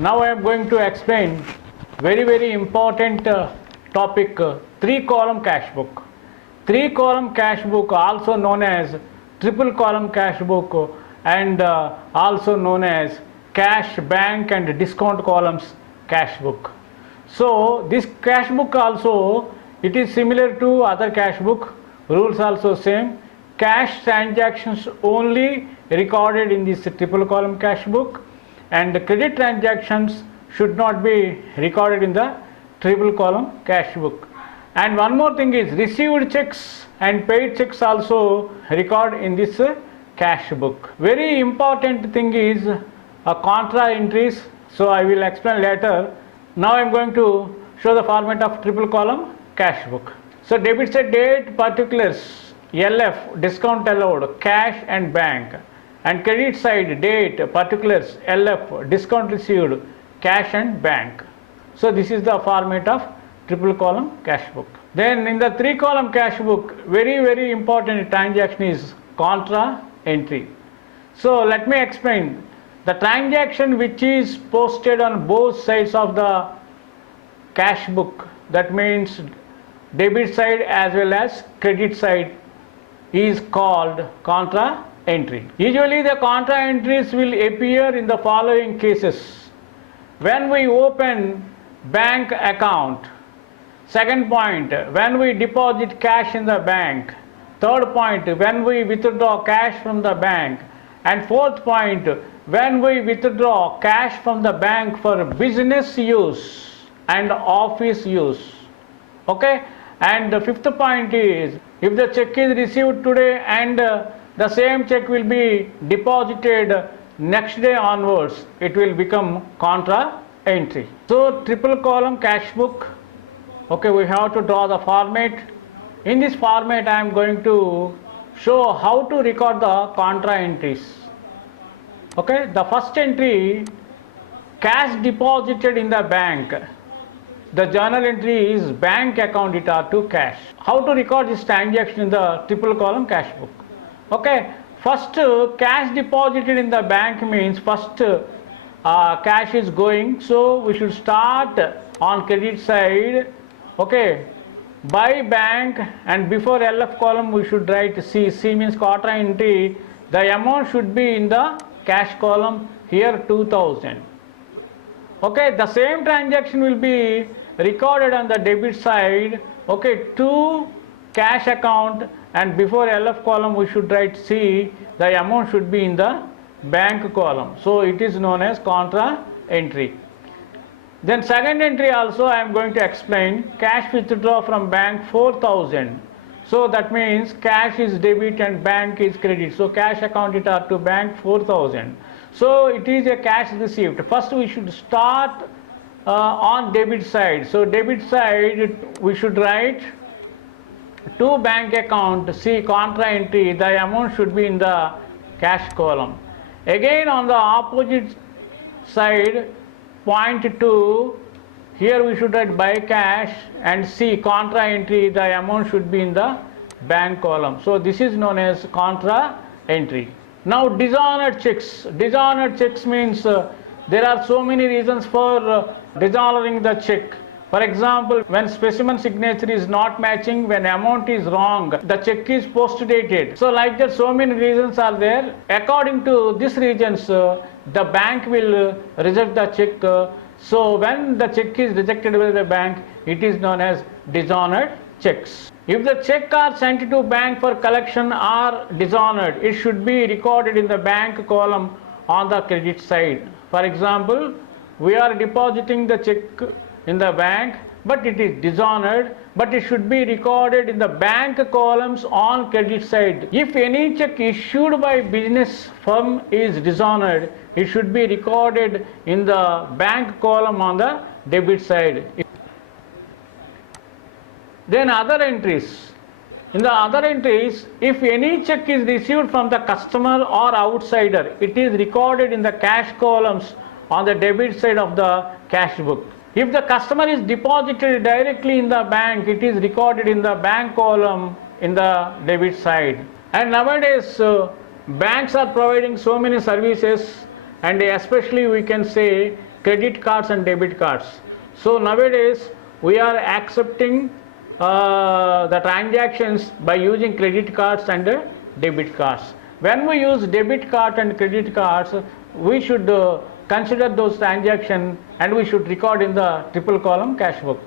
Now I am going to explain very important topic, 3-column cash book. 3-column cash book, also known as triple column cash book, and also known as cash, bank and discount columns cash book. So this cash book also, it is similar to other cash book. Rules also same. Cash transactions only recorded in this triple column cash book, and the credit transactions should not be recorded in the triple column cash book. And one more thing is, received checks and paid checks also record in this cash book. Very important thing is contra entries, so I will explain later. Now I am going to show the format of triple column cash book. So debit side date particulars, LF, discount allowed, cash and bank, and credit side date particulars, LF, discount received, cash and bank. So this is the format of triple column cash book. Then in the 3-column cash book, very important transaction is contra entry. So let me explain. The transaction which is posted on both sides of the cash book, that means debit side as well as credit side, is called contra entry. Usually the contra entries will appear in the following cases: when we open bank account, second point, when we deposit cash in the bank, third point, when we withdraw cash from the bank, and fourth point, when we withdraw cash from the bank for business use and office use. Okay, and the fifth point is, if the check is received today and the same check will be deposited next day onwards, it will become contra entry. So triple column cash book, okay, we have to draw the format. In this format I am going to show how to record the contra entries. Okay, the first entry, cash deposited in the bank. The journal entry is bank account data to cash. How to record this transaction in the triple column cash book? Okay, first cash deposited in the bank means first cash is going, so we should start on credit side. Okay, by bank, and before LF column we should write C. C means contra entry. The amount should be in the cash column, here 2000. Okay, the same transaction will be recorded on the debit side, okay, to cash account, and before LF column we should write C. The amount should be in the bank column, so it is known as contra entry. Then second entry also I am going to explain, cash withdraw from bank 4000. So that means cash is debit and bank is credit, so cash account data to bank 4000. So it is a cash received. First we should start on debit side. So debit side we should write to bank account, see contra entry, the amount should be in the cash column. Again on the opposite side, point 2, here we should write by cash, and see contra entry, the amount should be in the bank column. So this is known as contra entry. Now dishonored checks. Dishonored checks means there are so many reasons for dishonoring the check. For example, when specimen signature is not matching, when amount is wrong, the check is post dated. So like that, so many reasons are there. According to these reasons, the bank will reject the check. So when the check is rejected by the bank, it is known as dishonored checks. If the check are sent to bank for collection or dishonored, it should be recorded in the bank column on the credit side. For example, we are depositing the check in the bank, but it is dishonored, but it should be recorded in the bank columns on credit side. If any check issued by business firm is dishonored, it should be recorded in the bank column on the debit side. Then other entries. In the other entries, if any check is received from the customer or outsider, it is recorded in the cash columns on the debit side of the cash book. If the customer is deposited directly in the bank, it is recorded in the bank column in the debit side. And nowadays banks are providing so many services, and especially we can say credit cards and debit cards. So nowadays we are accepting the transactions by using credit cards and debit cards. When we use debit card and credit cards, we should consider those transactions and we should record in the triple column cash book.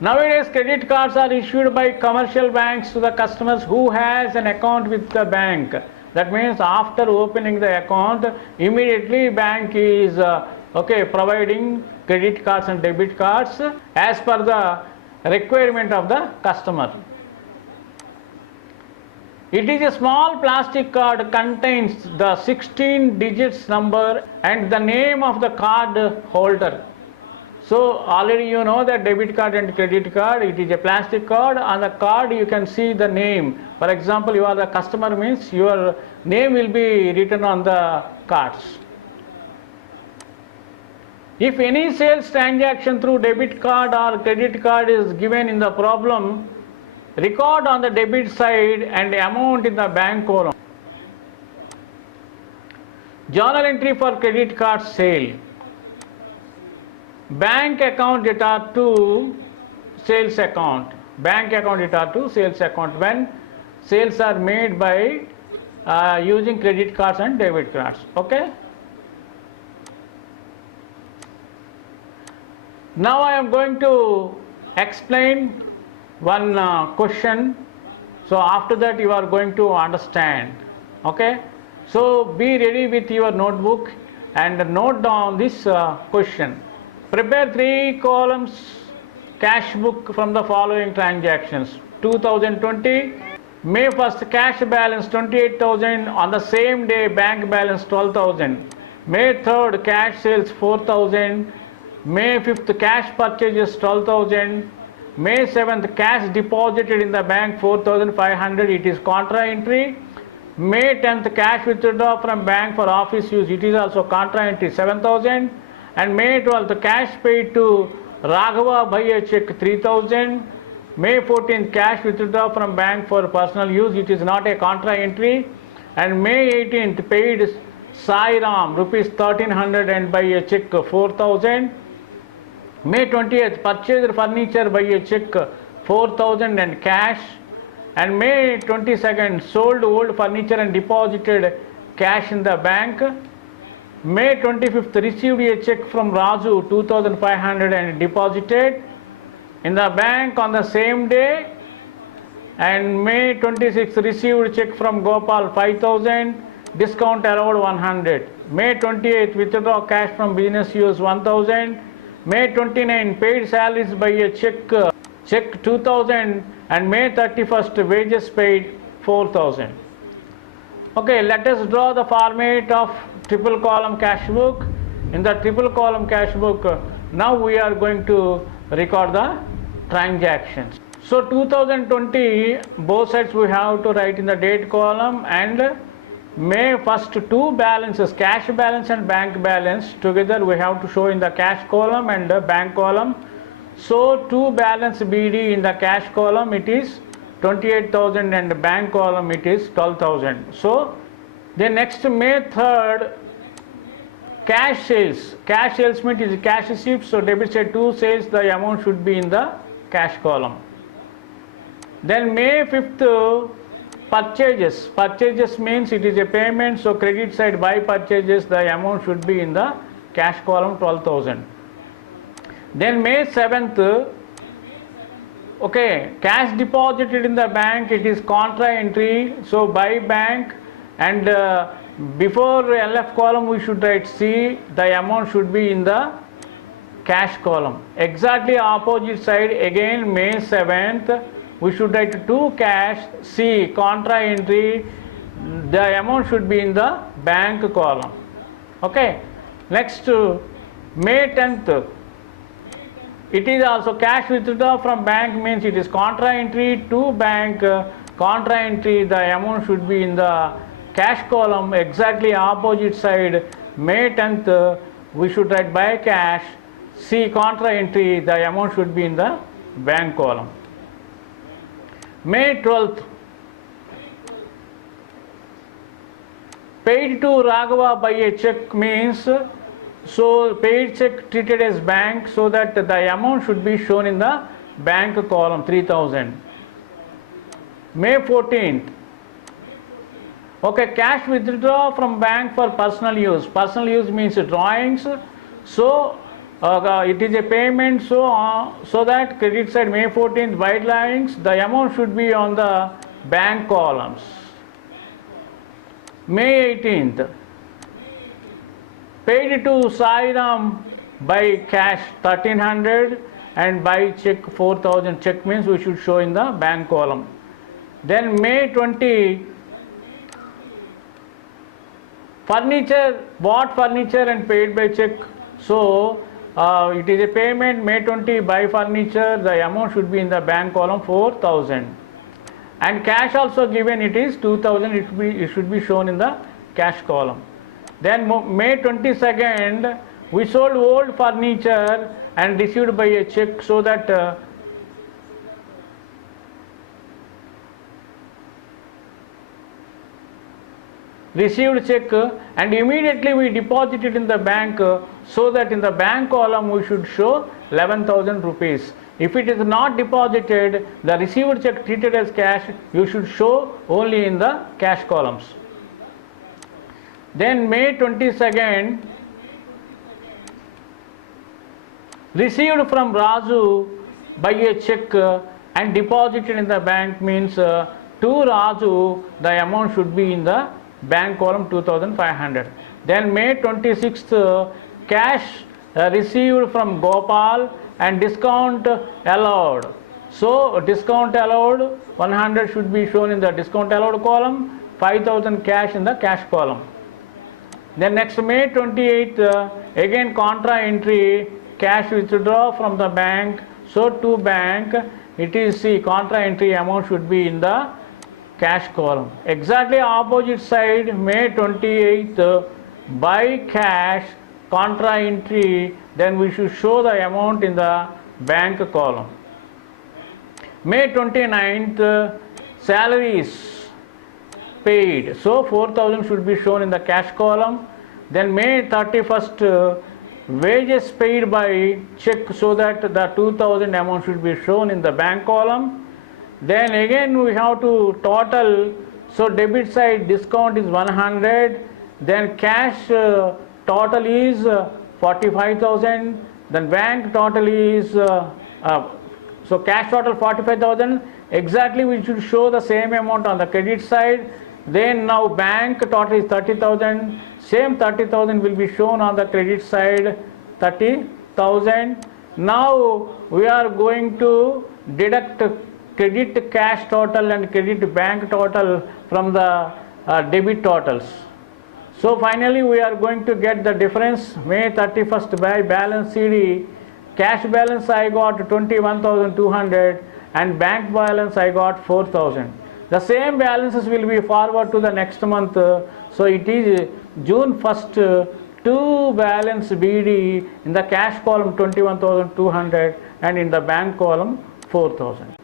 Nowadays credit cards are issued by commercial banks to the customers who has an account with the bank. That means after opening the account, immediately bank is providing credit cards and debit cards as per the requirement of the customer. It is a small plastic card, contains the 16 digits number and the name of the card holder. So already you know that debit card and credit card, it is a plastic card. On the card you can see the name. For example, you are the customer means your name will be written on the cards. If any sales transaction through debit card or credit card is given in the problem, record on the debit side and amount in the bank column. Journal entry for credit card sale. Bank account data to sales account. Bank account data to sales account when sales are made by using credit cards and debit cards. Okay. Now I am going to explain one question. So after that you are going to understand. Okay. So be ready with your notebook and note down this question. Prepare 3 columns cash book from the following transactions. 2020, May 1st cash balance 28,000, on the same day bank balance 12,000. May 3rd cash sales 4,000. May 5th cash purchases 12,000. May 7th cash deposited in the bank 4,500, it is contra entry. May 10th cash withdraw from bank for office use, it is also contra entry 7,000. And May 12th cash paid to Raghava by a check 3,000. May 14th cash withdraw from bank for personal use, it is not a contra entry. And May 18th paid Sai Ram rupees 1,300 and by a check 4,000. May 20th purchased furniture by a check 4,000 and cash. And May 22nd sold old furniture and deposited cash in the bank. May 25th received a check from Raju 2,500 and deposited in the bank on the same day. And May 26th received check from Gopal 5,000, discount allowed 100. May 28th withdraw cash from business use 1,000. May 29 paid salaries by a check 2,000 and May 31st wages paid 4,000. Okay, let us draw the format of triple column cash book. In the triple column cash book, now we are going to record the transactions. So 2020, both sides we have to write in the date column, and May 1st 2 balances, cash balance and bank balance together we have to show in the cash column and the bank column. So 2 balance BD in the cash column it is 28,000 and bank column it is 12,000. So then next May 3rd cash sales. Cash sales means is cash receipt, so debit side 2 sales, the amount should be in the cash column. Then May 5th purchases. Purchases means it is a payment, so credit side by purchases the amount should be in the cash column 12,000. Then May 7th, okay, cash deposited in the bank it is contra entry, so by bank, and before LF column we should write C, the amount should be in the cash column. Exactly opposite side again May 7th we should write 2 cash, C contra entry, the amount should be in the bank column. Okay, next May 10th it is also cash withdraw from bank, means it is contra entry to bank, contra entry the amount should be in the cash column. Exactly opposite side May 10th we should write by cash, C contra entry, the amount should be in the bank column. May 12th Paid to Raghava by a check means, so paid check treated as bank, so that the amount should be shown in the bank column 3000. May 14th. Okay, cash withdraw from bank for personal use. Personal use means drawings. So it is a payment. So that credit side May 14th white lines, the amount should be on the bank columns. May 18th. Paid to Sairam by cash 1300 and by check 4000. Check means we should show in the bank column. Then May 20, furniture, bought furniture and paid by check. So it is a payment. May 20 buy furniture, the amount should be in the bank column 4000. And cash also given, it is 2000, it should be shown in the cash column. Then May 22nd, we sold old furniture and received by a check, so that received check, and immediately we deposit it in the bank, so that in the bank column we should show 11,000 rupees. If it is not deposited, the received check treated as cash, you should show only in the cash columns. Then May 22nd, received from Raju by a check and deposited in the bank means to Raju, the amount should be in the bank column 2500. Then May 26th, cash received from Gopal and discount allowed. So discount allowed 100 should be shown in the discount allowed column, 5000 cash in the cash column. Then next May 28th, again contra entry, cash withdraw from the bank. So to bank, it is the contra entry amount should be in the cash column. Exactly opposite side, May 28th, by cash, contra entry, then we should show the amount in the bank column. May 29th, salaries paid, so 4000 should be shown in the cash column. Then May 31st, wages paid by check, so that the 2000 amount should be shown in the bank column. Then again we have to total, so debit side discount is 100, then cash total is 45,000, then bank total is so cash total 45,000, exactly we should show the same amount on the credit side. Then now bank total is 30,000, same 30,000 will be shown on the credit side, 30,000. Now we are going to deduct credit cash total and credit bank total from the debit totals. So finally we are going to get the difference. May 31st by balance CD, cash balance I got 21,200 and bank balance I got 4,000. The same balances will be forward to the next month. So it is June 1st, to balance BD in the cash column 21,200 and in the bank column 4,000.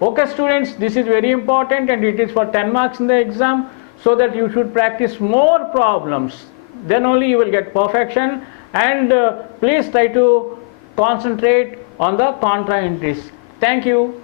Okay students, this is very important and it is for 10 marks in the exam, so that you should practice more problems. Then only you will get perfection, and please try to concentrate on the contra entries. Thank you.